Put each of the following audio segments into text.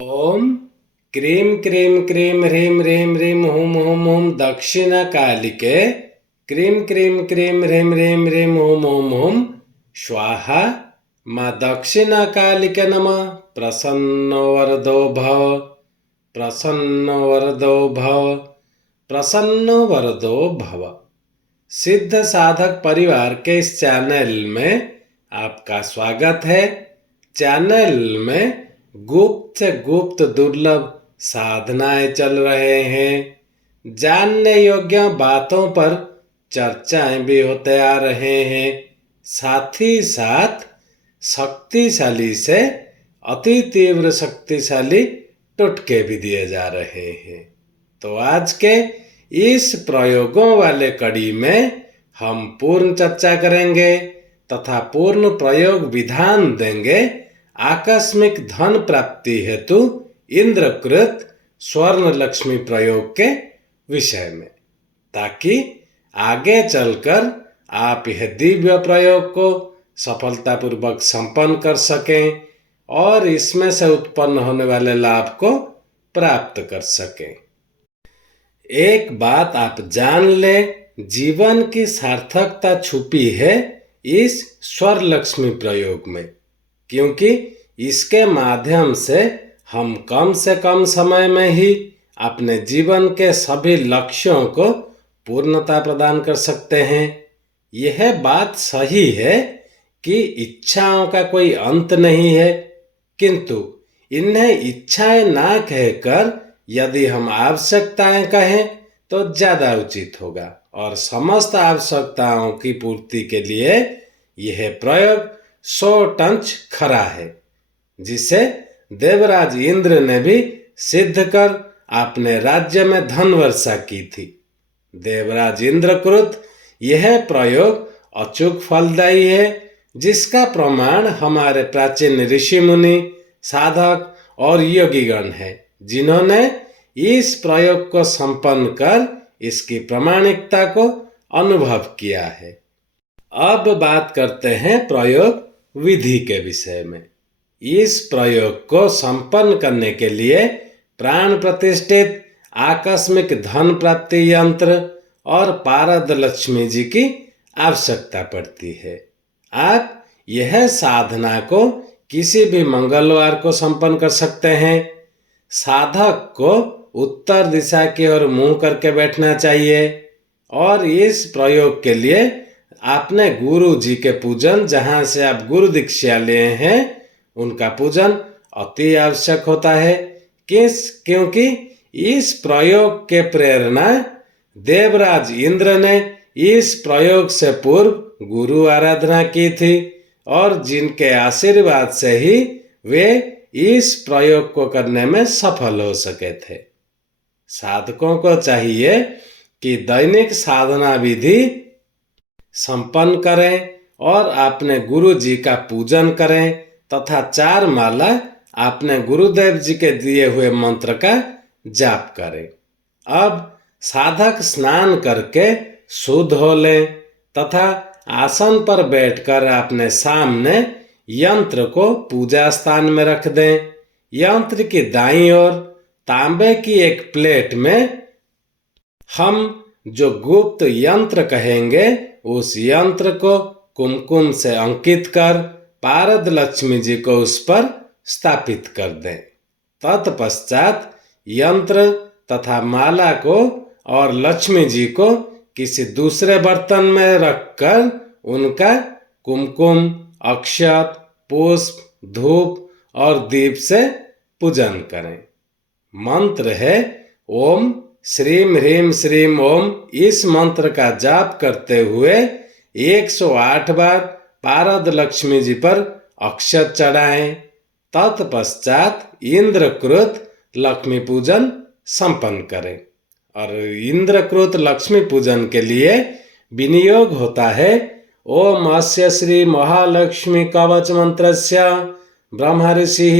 ओम क्रीं क्रीं क्रीं ह्रीं ह्रीं ह्रीं हुं हुं हुं दक्षिणकालिके क्रीं क्रीं क्रीं ह्रीं ह्रीं ह्रीं हुं हुं हुं स्वाहा। माँ दक्षिणकालिके नमः। प्रसन्नो वरदो भव, प्रसन्नो वरदो भव, प्रसन्नो वरदो भव। सिद्ध साधक परिवार के इस चैनल में आपका स्वागत है। चैनल में गुप्त से गुप्त दुर्लभ साधनाएं चल रहे हैं। जानने योग्य बातों पर चर्चाएं भी होते आ रहे हैं। साथ ही साथ शक्तिशाली से अति तीव्र शक्तिशाली टोटके भी दिए जा रहे हैं। तो आज के इस प्रयोगों वाले कड़ी में हम पूर्ण चर्चा करेंगे तथा पूर्ण प्रयोग विधान देंगे आकस्मिक धन प्राप्ति हेतु इंद्रकृत स्वर्ण लक्ष्मी प्रयोग के विषय में, ताकि आगे चलकर आप यह दिव्य प्रयोग को सफलतापूर्वक संपन्न कर सकें और इसमें से उत्पन्न होने वाले लाभ को प्राप्त कर सकें। एक बात आप जान ले, जीवन की सार्थकता छुपी है इस स्वर लक्ष्मी प्रयोग में, क्योंकि इसके माध्यम से हम कम से कम समय में ही अपने जीवन के सभी लक्ष्यों को पूर्णता प्रदान कर सकते हैं। यह बात सही है कि इच्छाओं का कोई अंत नहीं है, किंतु इन्हें इच्छाएं ना कहकर यदि हम आवश्यकताएं कहें तो ज्यादा उचित होगा और समस्त आवश्यकताओं की पूर्ति के लिए यह प्रयोग 100% खरा है, जिसे देवराज इंद्र ने भी सिद्ध कर अपने राज्य में धन वर्षा की थी। देवराज इंद्रकृत यह प्रयोग अचूक फलदायी है, जिसका प्रमाण हमारे प्राचीन ऋषि मुनि, साधक और योगीगण है, जिन्होंने इस प्रयोग को संपन्न कर इसकी प्रामाणिकता को अनुभव किया है। अब बात करते हैं प्रयोग विधि के विषय में। इस प्रयोग को संपन्न करने के लिए प्राण प्रतिष्ठित आकस्मिक धन प्राप्ति यंत्र और पारद लक्ष्मी जी की आवश्यकता पड़ती है। आप यह साधना को किसी भी मंगलवार को संपन्न कर सकते हैं। साधक को उत्तर दिशा की ओर मुंह करके बैठना चाहिए और इस प्रयोग के लिए आपने गुरु जी के पूजन, जहां से आप गुरु दीक्षा लिए हैं, उनका पूजन अति आवश्यक होता है। क्योंकि इस प्रयोग के प्रेरणा देवराज इंद्र ने इस प्रयोग से पूर्व गुरु आराधना की थी और जिनके आशीर्वाद से ही वे इस प्रयोग को करने में सफल हो सके थे। साधकों को चाहिए कि दैनिक साधना विधि संपन्न करें और अपने गुरु जी का पूजन करें तथा 4 माला अपने गुरुदेव जी के दिए हुए मंत्र का जाप करें। अब साधक स्नान करके शुद्ध हो लें तथा आसन पर बैठकर अपने सामने यंत्र को पूजा स्थान में रख दें। यंत्र की दाईं ओर तांबे की एक प्लेट में हम जो गुप्त यंत्र कहेंगे, उस यंत्र को कुमकुम से अंकित कर पारद लक्ष्मी जी को उस पर स्थापित कर दें। तत्पश्चात यंत्र तथा माला को और लक्ष्मी जी को किसी दूसरे बर्तन में रखकर उनका कुमकुम, अक्षत, पुष्प, धूप और दीप से पूजन करें। मंत्र है ओम श्रीं ह्रीं श्रीं ओम। इस मंत्र का जाप करते हुए 108 बार पारद लक्ष्मी जी पर अक्षत चढ़ाएं। तत्पश्चात इंद्रकृत लक्ष्मी पूजन संपन्न करें। और इंद्रकृत लक्ष्मी पूजन के लिए विनियोग होता है ओम अस्य श्री महालक्ष्मी कवच मंत्रस्य ब्रह्म ऋषिः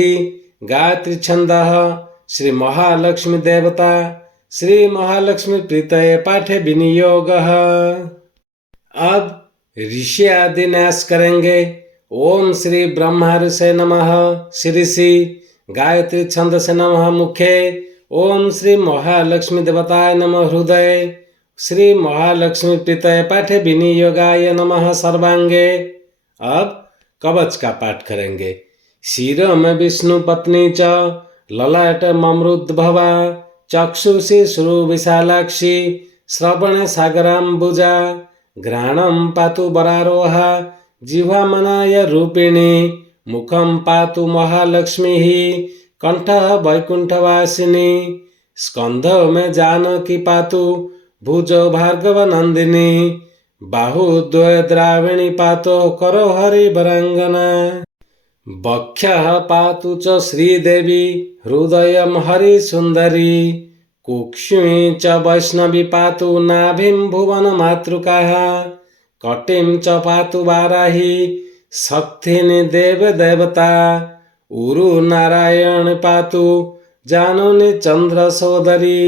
गायत्री छंदः श्री महालक्ष्मी देवता श्री महालक्ष्मी प्रीतये पाठे विनियोगः। अब ऋषि आदि न्यास करेंगे। ओम श्री ब्रह्मा ऋषे नमः। श्री गायत्री छंदसे नमः मुखे। ओम श्री महालक्ष्मी देवताय नमः हृदय। श्री महालक्ष्मी प्रीतय पाठे विनियोगाय नमः सर्वांगे। अब कवच का पाठ करेंगे। शिरो में विष्णु पत्नी च ललाट ममरुद्भवा चक्षुषी श्रु विशालाक्षी श्रवणे सागराम्बुजा घ्राणं पातु वरारोहा जिह्वामनाय रूपिणी मुखं पातु महालक्ष्मीः कंठः वैकुंठवासिनी स्कंधो में जानकी पातु भुजो भार्गवनंदिनी बाहुद्वय द्राविणी पातो करो हरिवरांगना वक्षः पातु च श्रीदेवी हृदयं हरिसुन्दरी कुक्ष्मी च वैष्णवी पातु नाभिं भुवनमातृकाः कटिं च पातु वाराही शक्तिनी देवदेवता उरु नारायण पातु जानोनी चंद्र सोदरी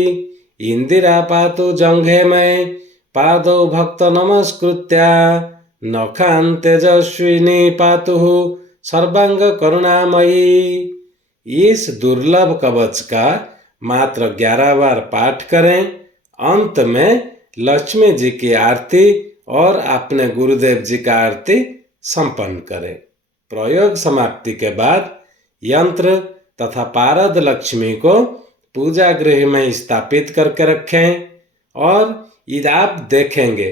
इंदिरा पातु जंघे में पादौ भक्त नमस्कृत्या नखान तेजस्विनी पातु सर्वांग करुणामयी। इस दुर्लभ कवच का मात्र 11 बार पाठ करें। अंत में लक्ष्मी जी की आरती और अपने गुरुदेव जी का आरती संपन्न करें। प्रयोग समाप्ति के बाद यंत्र तथा पारद लक्ष्मी को पूजा गृह में स्थापित करके रखें और आप देखेंगे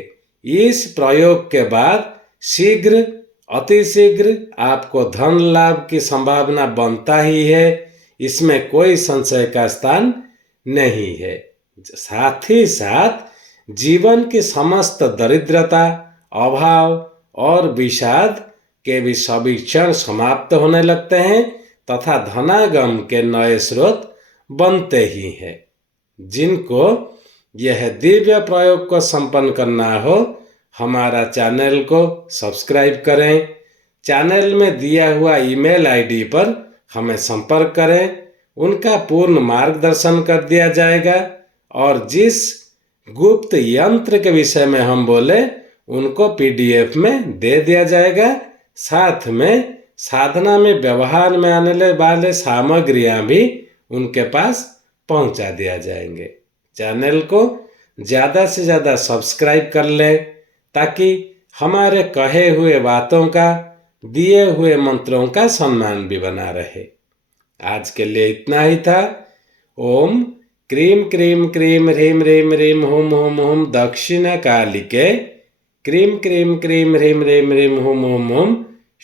इस प्रयोग के बाद शीघ्र अति शीघ्र आपको धन लाभ की संभावना बनता ही है। इसमें कोई संशय का स्थान नहीं है। साथ ही साथ जीवन की समस्त दरिद्रता अभाव और विषाद के भी सभी क्षण समाप्त होने लगते हैं तथा धनागम के नए स्रोत बनते ही हैं। जिनको यह दिव्य प्रयोग को संपन्न करना हो हमारा चैनल को सब्सक्राइब करें। चैनल में दिया हुआ ईमेल आईडी पर हमें संपर्क करें। उनका पूर्ण मार्गदर्शन कर दिया जाएगा और जिस गुप्त यंत्र के विषय में हम बोले उनको पीडीएफ में दे दिया जाएगा। साथ में साधना में व्यवहार में आने वाले सामग्रियां भी उनके पास पहुंचा दिया जाएंगे। चैनल को ज़्यादा से ज़्यादा सब्सक्राइब कर ले ताकि हमारे कहे हुए बातों का दिए हुए मंत्रों का सम्मान भी बना रहे। आज के लिए इतना ही था। ओम क्रीम क्रीम क्रीम ह्रीम ह्रीम ह्रीम हुम हुम हुम दक्षिण कालिके क्रीम क्रीम क्रीम ह्रीम ह्रीम ह्रीम हुम हुम हुम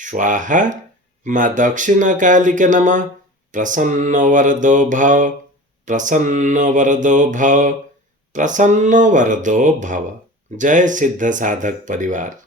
स्वाहा। माँ दक्षिण कालिके नमः। प्रसन्न वरदो भव प्रसन्न वरदो भव प्रसन्न वरदो भव। जय सिद्ध साधक परिवार।